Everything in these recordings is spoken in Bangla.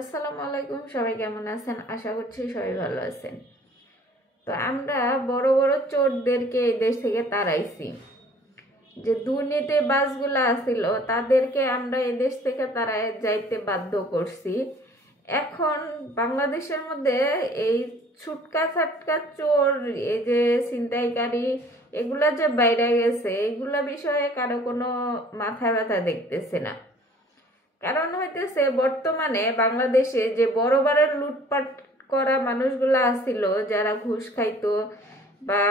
আসসালামু আলাইকুম। সবাই কেমন আছেন? আশা করছি সবাই ভালো আছেন। তো আমরা বড় বড় চোরদেরকে এই দেশ থেকে তাড়াইছি। যে দুর্নীতিবাজগুলো আছিল তাদেরকে আমরা এই দেশ থেকে তাড়াই যাইতে বাধ্য করছি। এখন বাংলাদেশের মধ্যে এই ছুটকা ছাটকা চোর, এই যে ছিনতাইকারী, এগুলা যে বাইরে গেছে, এগুলা বিষয়ে কারো কোনো মাথা ব্যথা দেখতেছে না। কারণ হইতেছে বর্তমানে বাংলাদেশে যে বড় বড় লুটপাট করা মানুষগুলা আসছিল, যারা ঘুষ খাইতো বা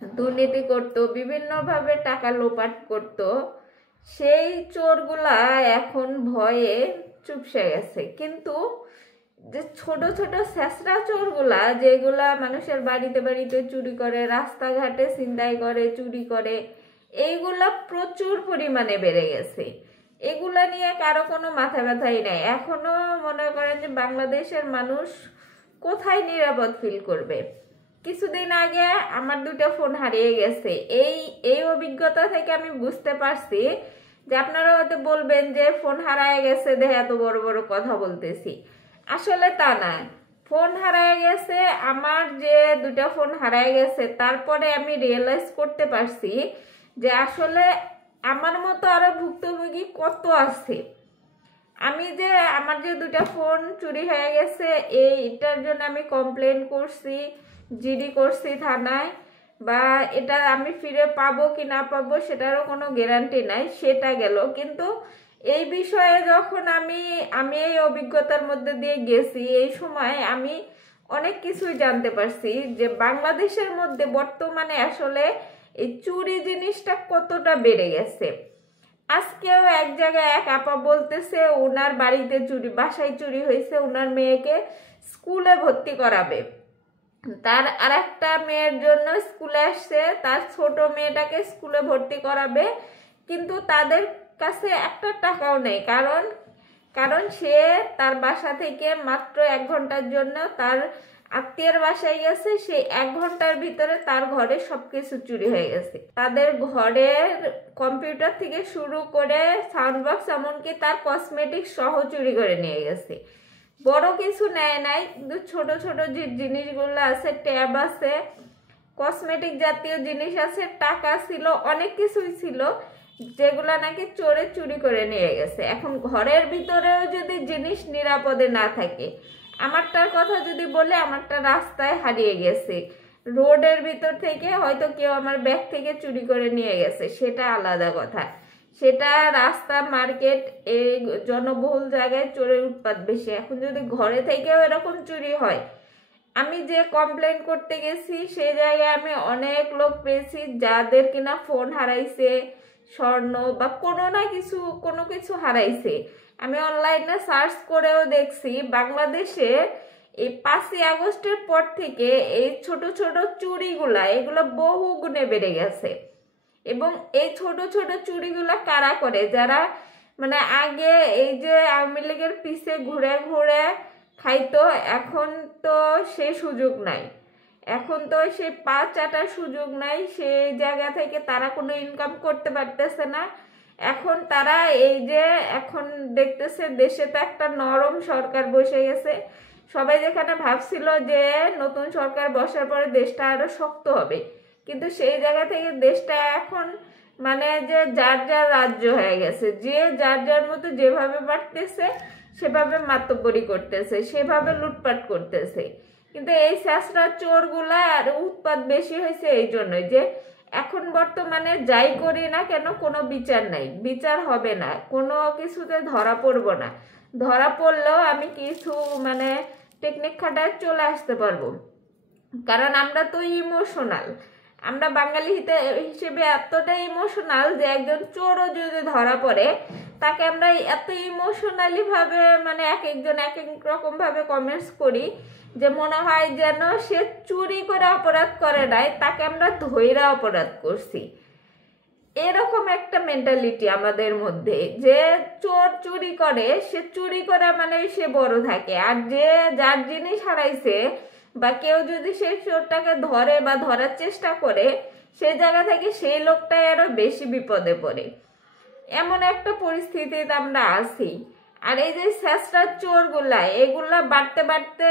দুর্নীতি করতো, বিভিন্নভাবে টাকা লোপাট করতো, সেই চোরগুলা এখন ভয়ে চুপসে গেছে। কিন্তু যে ছোট ছোট ছেঁচড়া চোরগুলা, যেগুলা মানুষের বাড়িতে বাড়িতে চুরি করে, রাস্তাঘাটে ছিনতাই করে, চুরি করে, এইগুলা প্রচুর পরিমাণে বেড়ে গেছে। এগুলা নিয়ে কারো কোনো মাথা ব্যথাই নাই। এখনো মনে করেন যে বাংলাদেশের মানুষ কোথায় নিরাপদ ফিল করবে। কিছুদিন আগে আমার 2টা ফোন হারিয়ে গেছে। এই এই অভিজ্ঞতা থেকে আমি বুঝতে পারছি যে আপনারা হয়তো বলবেন যে ফোন হারায় গেছে দেখে এত বড় বড় কথা বলতেছি। আসলে তা না। ফোন হারায় গেছে, আমার যে 2টা ফোন হারায় গেছে, তারপরে আমি রিয়েলাইজ করতে পারছি যে আসলে আমার মতো আরো ভুক্তভোগী কত আছে। আমি যে আমার যে 2টা ফোন চুরি হয়ে গেছে, এইটার জন্য আমি কমপ্লেন করছি, জিডি করছি থানায়, বা এটা আমি ফিরে পাবো কি না পাবো সেটারও কোনো গ্যারান্টি নাই, সেটা গেল। কিন্তু এই বিষয়ে যখন আমি আমি এই অভিজ্ঞতার মধ্যে দিয়ে গেছি, এই সময় আমি অনেক কিছুই জানতে পারছি যে বাংলাদেশের মধ্যে বর্তমানে আসলে এই চুরি জিনিসটা কতটা বেড়ে গেছে। আজকেও এক জায়গায় এক আপা বলতেছে ওনার বাড়িতে চুরি, বাসায় চুরি হয়েছে, ওনার মেয়েকে স্কুলে ভর্তি করাবে। তার আর একটা মেয়ের জন্য স্কুলে আসছে, তার ছোট মেয়েটাকে স্কুলে ভর্তি করাবে, কিন্তু তাদের কাছে একটা টাকাও নেই। কারণ কারণ সে তার বাসা থেকে মাত্র 1 ঘন্টার জন্য তার আত্মীয়ের বাসায় গেছে। সেই 1 ঘন্টার ভিতরে তার ঘরে সবকিছু চুরি হয়ে গেছে। তাদের ঘরের কম্পিউটার থেকে শুরু করে সাউন্ড বক্স, এমনকি তার কসমেটিক সহ চুরি করে নিয়ে গেছে। বড় কিছু নেয় নাই, কিন্তু ছোট ছোট যে জিনিসগুলো আছে, ট্যাব আছে, কসমেটিক জাতীয় জিনিস আছে, টাকা ছিল, অনেক কিছুই ছিল, যেগুলা নাকি চোরে চুরি করে নিয়ে গেছে। এখন ঘরের ভিতরেও যদি জিনিস নিরাপদে না থাকে, আমারটার কথা যদি বলে, আমারটা রাস্তায় হারিয়ে গেছে, রোডের ভিতর থেকে হয়তো কেউ আমার ব্যাগ থেকে চুরি করে নিয়ে গেছে, সেটা আলাদা কথা। সেটা রাস্তা, মার্কেট, এই জনবহুল জায়গায় চোরের উৎপাত বেশি। এখন যদি ঘরে থেকেও এরকম চুরি হয়, আমি যে কমপ্লেন করতে গেছি সেই জায়গায় আমি অনেক লোক পেয়েছি যাদের কিনা ফোন হারাইছে, স্বর্ণ বা কোনো কিছু হারাইছে। আমি অনলাইনে সার্চ করেও দেখছি বাংলাদেশে এই 5ই আগস্টের পর থেকে এই ছোট ছোট চুরিগুলা, এগুলো বহু গুণে বেড়ে গেছে। এবং এই ছোট ছোট চুরিগুলা কারা করে? যারা মানে আগে এই যে আওয়ামী লীগের পিছে ঘুরে ঘুরে খাইতো, এখন তো সেই সুযোগ নাই। এখন তো সেই পা চাটার সুযোগ নাই, সেই জায়গা থেকে তারা কোনো ইনকাম করতে পারতেছে না। এখন তারা এই যে এখন দেখতেছে দেশে তো একটা নরম সরকার বসে গেছে। সবাই যেখানে ভাবছিল যে নতুন সরকার বসার পরে দেশটা আরো শক্ত হবে, কিন্তু সেই জায়গা থেকে দেশটা এখন মানে যে যার যার রাজ্য হয়ে গেছে, যে যার যার মতো যেভাবে পারতেছে সেভাবে মাতব্বরি করতেছে, সেভাবে লুটপাট করতেছে। কিন্তু এই ছেঁচড়া চোরগুলা আর উৎপাত বেশি হয়েছে এই জন্যই যে এখন বর্তমানে যাই করি না কেন কোনো বিচার নাই, বিচার হবে না, কোনো কিছুতে ধরা পড়বো না। ধরা পড়লেও আমি কিছু মানে টেকনিক খাটায় চলে আসতে পারবো। কারণ আমরা তো ইমোশনাল, আমরা বাঙালি হিসেবে এতটাই ইমোশনাল যে একজন চোরও যদি ধরা পড়ে, তাকে আমরা এত ইমোশনালি ভাবে মানে এক একজন এক এক রকম ভাবে কমেন্টস করি যে মনে হয় যেন সে চুরি করে অপরাধ করে নাই, তাকে আমরা ধৈরা অপরাধ করছি। এরকম একটা মেন্টালিটি আমাদের মধ্যে যে চোর চুরি করে, সে চুরি করা মানে সে বড় থাকে। আর যে যার জিনিস হারাইছে বা কেউ যদি সেই চোরটাকে ধরে বা ধরার চেষ্টা করে, সেই জায়গা থেকে সেই লোকটাই আরো বেশি বিপদে পড়ে। এমন একটা পরিস্থিতিতে আমরা আছি। আর এই যে ছেঁচড়া চোরগুলা এগুলা বাড়তে বাড়তে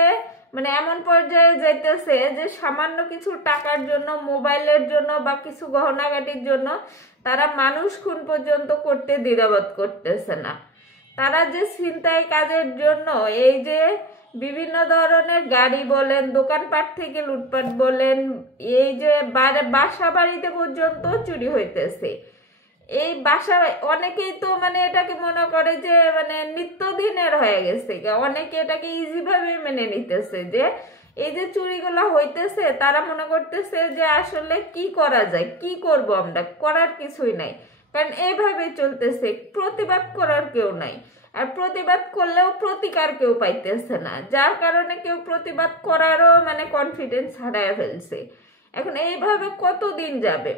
মানে এমন পর্যায়ে যাইতেছে যে সামান্য কিছু টাকার জন্য, মোবাইলের জন্য বা কিছু গহনাগাটির জন্য তারা মানুষ খুন পর্যন্ত করতে দ্বিধাবোধ করতেছে না। তারা যে ছিনতাই কাজের জন্য এই যে বিভিন্ন ধরনের গাড়ি বলেন, দোকানপাট থেকে লুটপাট বলেন, এই যে বাসা বাড়িতে পর্যন্ত চুরি হইতেছে। এই বাসা অনেকেই তো মানে এটাকে মনে করে যে মানে নিত্যদিনের হয়ে গেছে, অনেকে এটাকে ইজি ভাবে মেনে নিতেছে যে এই যে চুরিগুলো হইতেছে তারা মনে করতেছে যে আসলে কি করা যায়, কি করব, আমরা করার কিছুই নাই, কারণ এইভাবে চলতেছে, প্রতিবাদ করার কেউ নাই, আর প্রতিবাদ করলেও প্রতিকার কেউ পাইতেছে না, যার কারণে কেউ প্রতিবাদ করারও মানে কনফিডেন্স হারায় ফেলছে। এখন এইভাবে কতদিন যাবে?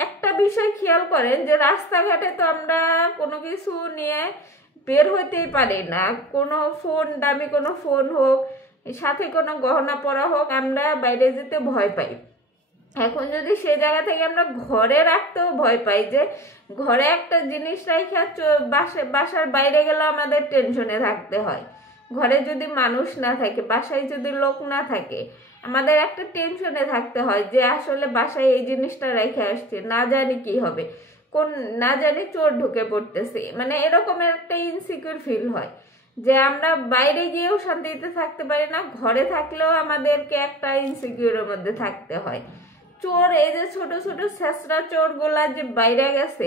একটা বিষয় খেয়াল করেন যে রাস্তাঘাটে তো আমরা কোনো কিছু নিয়ে বের হইতেই পারি না, কোনো ফোন, দামি কোনো ফোন হোক, সাথে কোনো গহনা পরা হোক, আমরা বাইরে যেতে ভয় পাই। এখন যদি সে জায়গা থেকে আমরা ঘরে রাখতেও ভয় পাই, যে ঘরে একটা জিনিস রাখা বাসার বাইরে গেলেও আমাদের টেনশনে থাকতে হয়। ঘরে যদি মানুষ না থাকে, বাসায় যদি লোক না থাকে, আমাদের একটা টেনশনে থাকতে হয় যে আসলে বাসায় এই জিনিসটা রেখে আসছে, না জানি কি হবে, না জানি চোর ঢুকে পড়তেছে, মানে এরকমের একটা ইনসিকিউর ফিল হয় যে আমরা বাইরে গিয়েও শান্তিতে থাকতে পারি না, ঘরে থাকলেও আমাদেরকে একটা ইনসিকিউরের মধ্যে থাকতে হয়। চোর, এই যে ছোট ছোট ছেঁচড়া চোরগুলা যে বাইরে গেছে,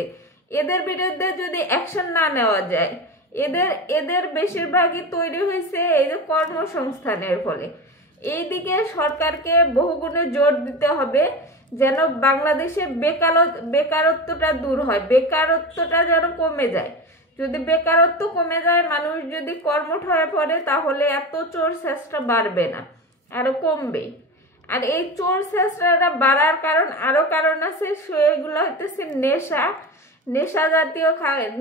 এদের বিরুদ্ধে যদি অ্যাকশন না নেওয়া যায়, এদের বেশিরভাগই তৈরি হয়েছে এই যে কর্মসংস্থানের ফলে। এইদিকে সরকারকে বহুগুণে জোর দিতে হবে যেন বাংলাদেশে বেকারত্বটা দূর হয়, বেকারত্বটা যেন কমে যায়। যদি বেকারত্ব কমে যায়, মানুষ যদি কর্মঠ হয়ে পড়ে, তাহলে এত চোর ছেঁচড়া বাড়বে না, আরো কমবে। আর এই চোর ছেঁচড়াটা বাড়ার আরো কারণ আছে, সেগুলো হইতেছে নেশা জাতীয়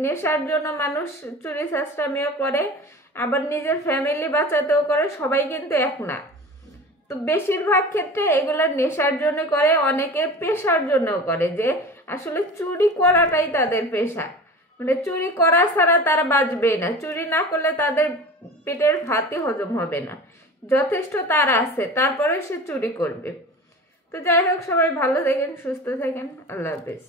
নেশার জন্য মানুষ চুরি ছেঁচড়ামিও করে, আবার নিজের ফ্যামিলি বাঁচাতেও করে, সবাই কিন্তু এক না। তো বেশিরভাগ ক্ষেত্রে এগুলা নেশার জন্য করে, অনেকে পেশার জন্য করে, যে আসলে চুরি করাটাই তাদের পেশা, মানে চুরি করা ছাড়া তারা বাঁচবেই না, চুরি না করলে তাদের পেটের ভাতই হজম হবে না, যথেষ্ট তারা আছে তারপরে সে চুরি করবে। তো যাই হোক, সবাই ভালো থাকেন, সুস্থ থাকেন, আল্লাহ হাফেজ।